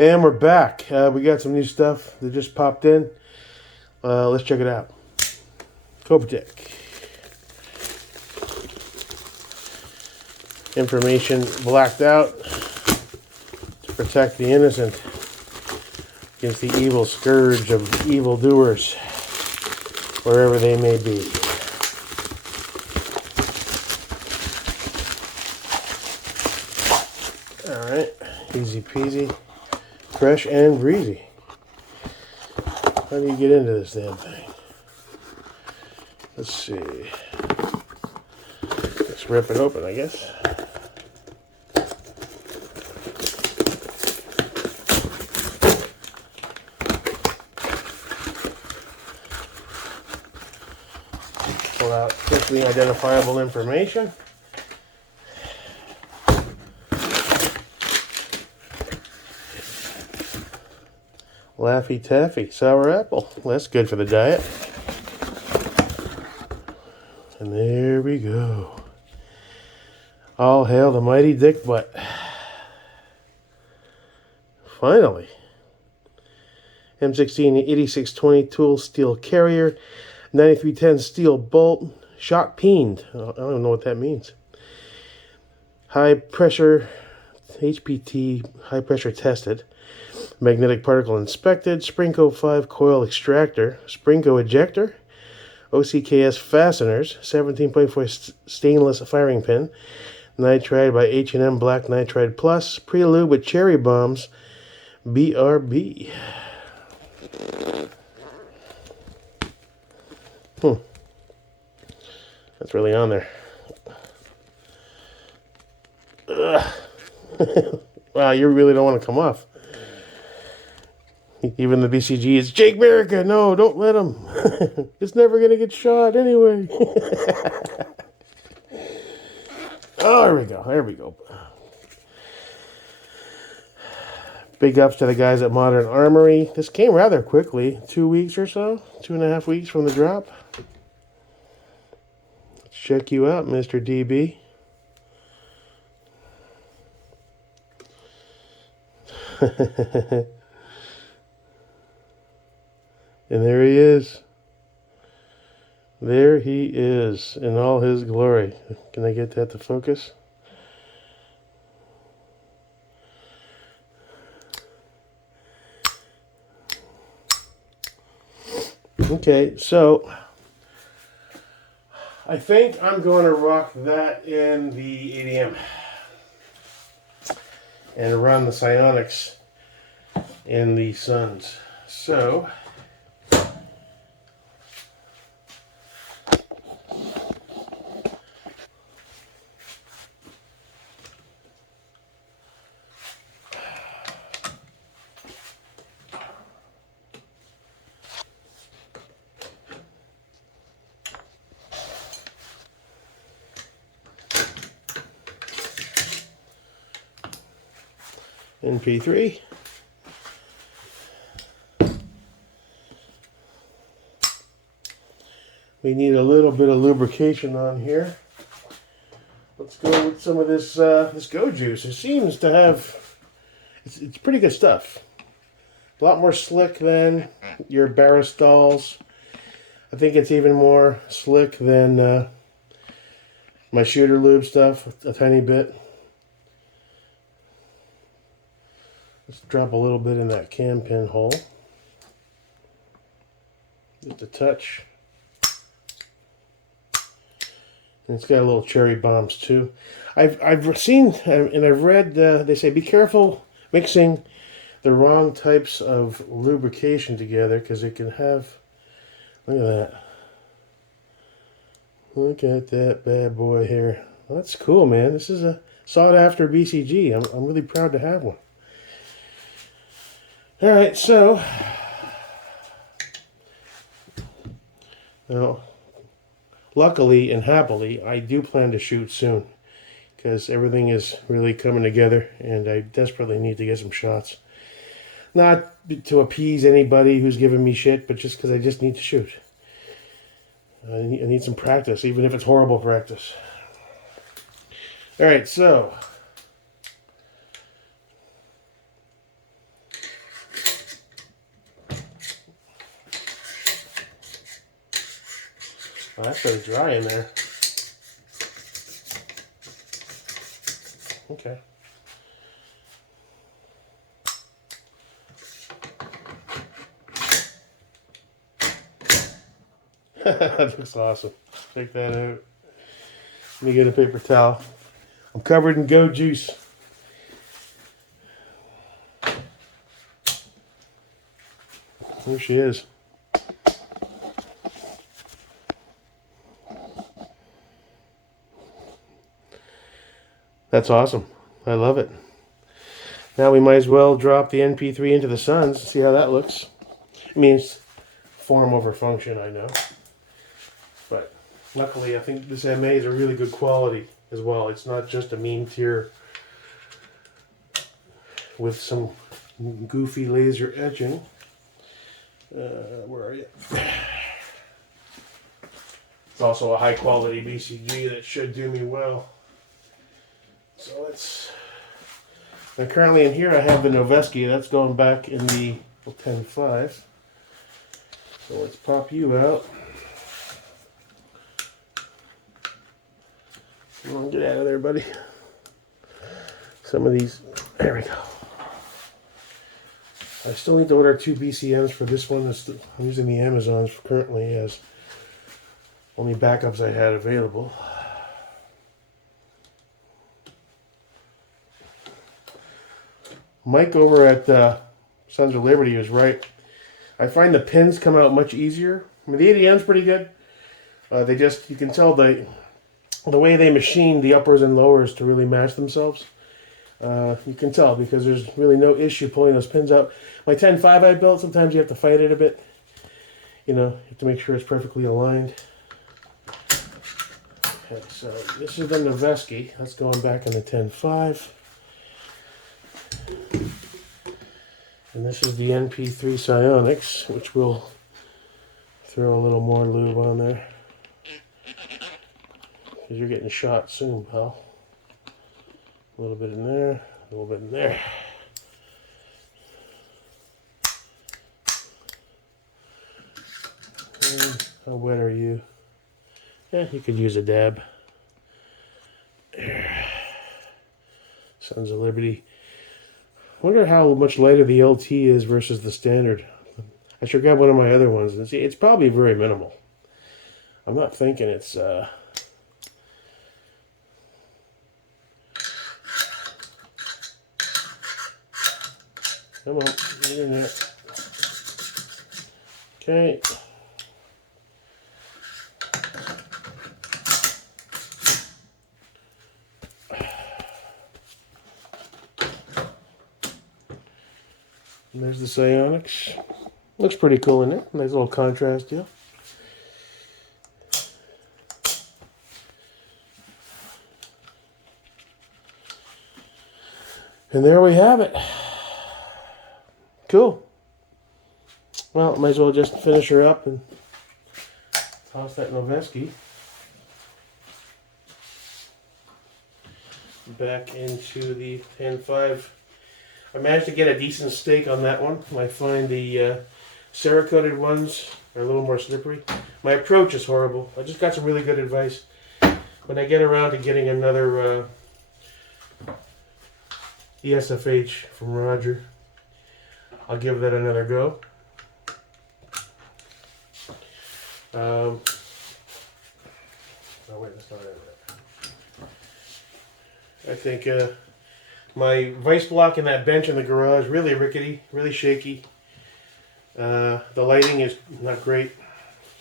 And we're back. We got some new stuff that just popped in. Let's check it out. Copatek. Information blacked out to protect the innocent against the evil scourge of evildoers, wherever they may be. Alright, easy peasy, fresh and breezy. How do you get into this damn thing? Let's see. Let's rip it open, I guess. Pull out quickly identifiable information. Laffy Taffy, sour apple. That's good for the diet. And there we go. All hail the mighty Dickbutt. Finally. M16 8620 tool steel carrier. 9310 steel bolt. Shock peened. I don't even know what that means. High pressure HPT, high pressure tested. Magnetic particle inspected. Sprinko 5 coil extractor. Sprinko ejector. OCKS fasteners. 17.4 stainless firing pin. Nitride by H&M Black Nitride Plus. Prelude with cherry bombs. BRB. That's really on there. Wow, you really don't want to come off. Even the BCG is, Jake America, no, don't let him. It's never going to get shot anyway. Oh, there we go. There we go. Big ups to the guys at Modern Armory. This came rather quickly. 2 weeks or so. 2.5 weeks from the drop. Let's check you out, Mr. DB. And there he is. There he is in all his glory. Can I get that to focus? Okay, so I think I'm going to rock that in the ADM and run the psionics in the Suns. So NP3. We need a little bit of lubrication on here. Let's go with some of this this Go Juice. It seems to have, it's pretty good stuff. A lot more slick than your Barristols. I think it's even more slick than my Shooter Lube stuff, a tiny bit. Let's drop a little bit in that cam pin hole. Just a touch. And it's got a little cherry bombs too. I've seen and I've read they say be careful mixing the wrong types of lubrication together because it can have, look at that. Look at that bad boy here. Well, that's cool, man. This is a sought after BCG. I'm really proud to have one. All right, so now, luckily and happily, I do plan to shoot soon because everything is really coming together and I desperately need to get some shots. Not to appease anybody who's giving me shit, but just because I just need to shoot. I need some practice, even if it's horrible practice. All right, so Oh, that's been dry in there. Okay. That looks awesome. Check that out. Let me get a paper towel. I'm covered in goat juice. There she is. That's awesome. I love it. Now we might as well drop the NP3 into the Suns and see how that looks. I mean, it's form over function, I know. But luckily, I think this MA is a really good quality as well. It's not just a mean tier with some goofy laser etching. Where are you? It's also a high quality BCG that should do me well. So let's... Now currently in here I have the Noveski. That's going back in the 10.5. So let's pop you out. Come on, get out of there, buddy. Some of these... There we go. I still need to order 2 BCMs for this one. I'm using the Amazons currently as only backups I had available. Mike over at Sons of Liberty is right. I find the pins come out much easier. I mean, the 80N's pretty good. You can tell the way they machine the uppers and lowers to really match themselves. You can tell because there's really no issue pulling those pins out. My 10.5 I built, sometimes you have to fight it a bit. You know, you have to make sure it's perfectly aligned. Okay, so this is the Noveski. That's going back in the 10.5. And this is the NP3 Psionics, which we'll throw a little more lube on there. Because you're getting shot soon, pal. A little bit in there, a little bit in there. And how wet are you? Yeah, you could use a dab. There. Sons of Liberty. I wonder how much lighter the LT is versus the standard. I should grab one of my other ones and see. It's probably very minimal. I'm not thinking it's... Come on, get in there. Okay. And there's the Psionics. Looks pretty cool in there. Nice little contrast deal. And there we have it. Cool. Well, might as well just finish her up and toss that Noveski back into the 10.5. I managed to get a decent stake on that one. I find the Cerakoted ones are a little more slippery. My approach is horrible. I just got some really good advice. When I get around to getting another ESFH from Roger, I'll give that another go. Oh wait, that's not it. I think my vice block in that bench in the garage, really rickety, really shaky. The lighting is not great,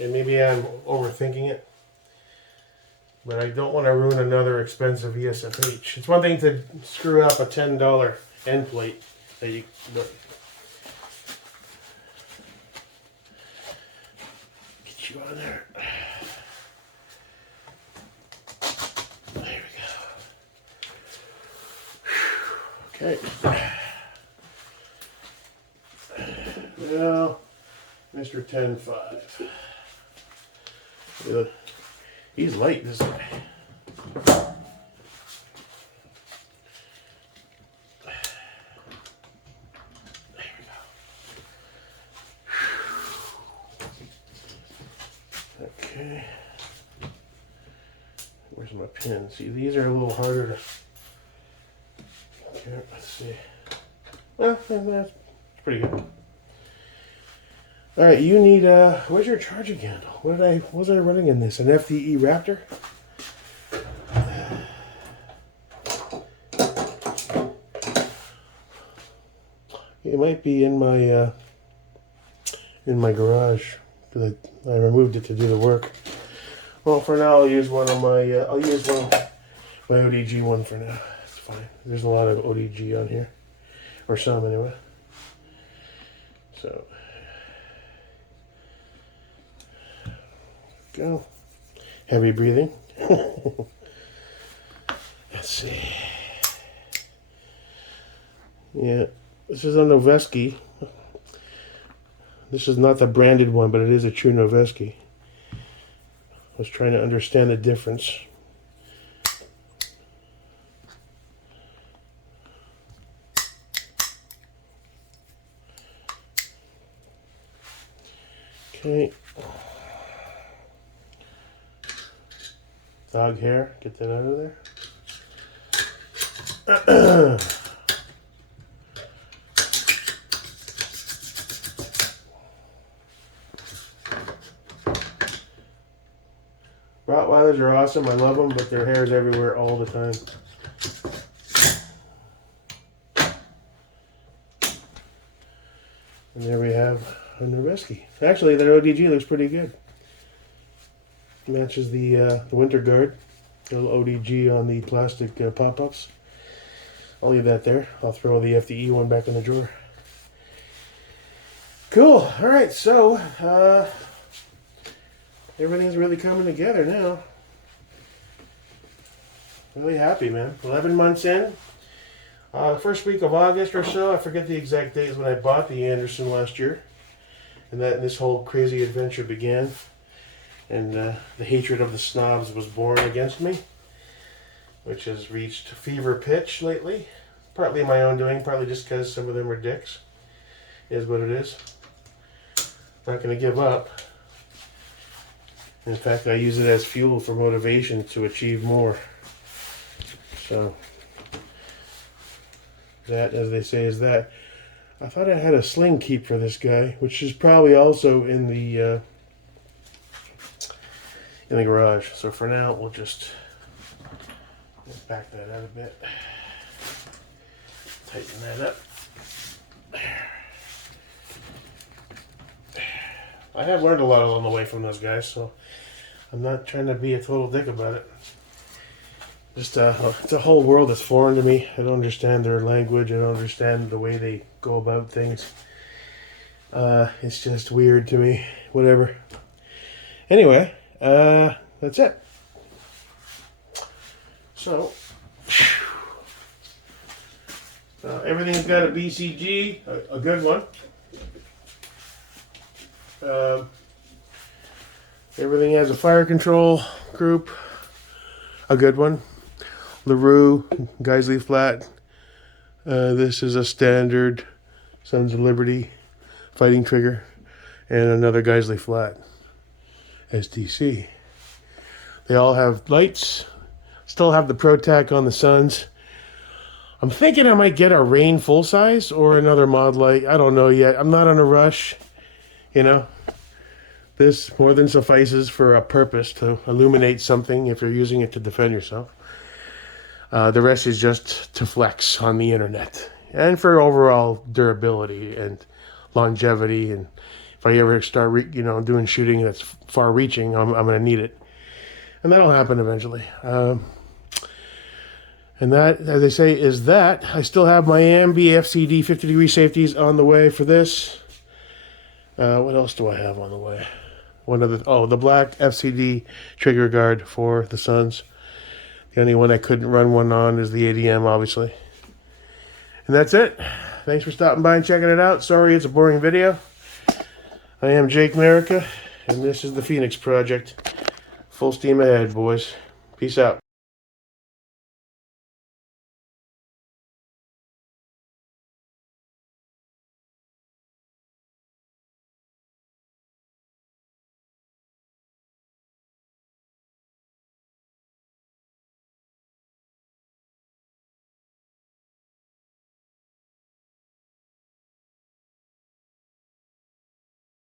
and maybe I'm overthinking it. But I don't want to ruin another expensive ESFH. It's one thing to screw up a $10 end plate that you. But get you on there. There we go. Okay. Now, Mr. 10.5. He's light, this guy. There we go. Okay. Where's my pin? See, these are a little harder to... Okay, let's see. Well, that's pretty good. Alright, you need, where's your charging handle? What was I running in this? An FDE Raptor? It might be in my garage, because I removed it to do the work. Well, for now, I'll use one of my, my ODG one for now. It's fine. There's a lot of ODG on here, or some anyway. So, go. Heavy breathing. Let's see. Yeah, this is a Noveski. This is not the branded one, but it is a true Noveski. I was trying to understand the difference. Okay. Dog hair, get that out of there. Rottweilers are awesome. I love them, but their hair is everywhere all the time. And there we have a Noveski. Actually, their ODG looks pretty good. Matches the Winter Guard. A little ODG on the plastic pop-ups. I'll leave that there. I'll throw the FDE one back in the drawer. Cool. All right, so everything's really coming together now. Really happy, man. 11 months in. First week of August or so. I forget the exact days when I bought the Anderson last year. And this whole crazy adventure began. And the hatred of the snobs was born against me, which has reached fever pitch lately. Partly my own doing, partly just because some of them are dicks. Is what it is. Not going to give up. In fact, I use it as fuel for motivation to achieve more. So, that, as they say, is that. I thought I had a sling keep for this guy, which is probably also in the garage. So for now, we'll just back that out a bit. Tighten that up. I have learned a lot along the way from those guys, so I'm not trying to be a total dick about it. Just it's a whole world that's foreign to me. I don't understand their language. I don't understand the way they go about things. It's just weird to me. Whatever. Anyway, that's it. So, everything's got a BCG, a good one. Everything has a fire control group, a good one. LaRue, Geisley flat. This is a standard Sons of Liberty fighting trigger, and another Geisley flat SDC. They all have lights. Still have the ProTac on the Sons. I'm thinking I might get a Rain full size or another mod light. I don't know yet. I'm not on a rush. You know, this more than suffices for a purpose to illuminate something if you're using it to defend yourself. The rest is just to flex on the internet and for overall durability and longevity. And if I ever start, doing shooting that's far-reaching, I'm going to need it, and that'll happen eventually. And that, as they say, is that. I still have my Ambi FCD 50-degree safeties on the way for this. What else do I have on the way? The black FCD trigger guard for the Sons. The only one I couldn't run one on is the ADM, obviously. And that's it. Thanks for stopping by and checking it out. Sorry it's a boring video. I am Jake Merica, and this is the Phoenix Project. Full steam ahead, boys. Peace out.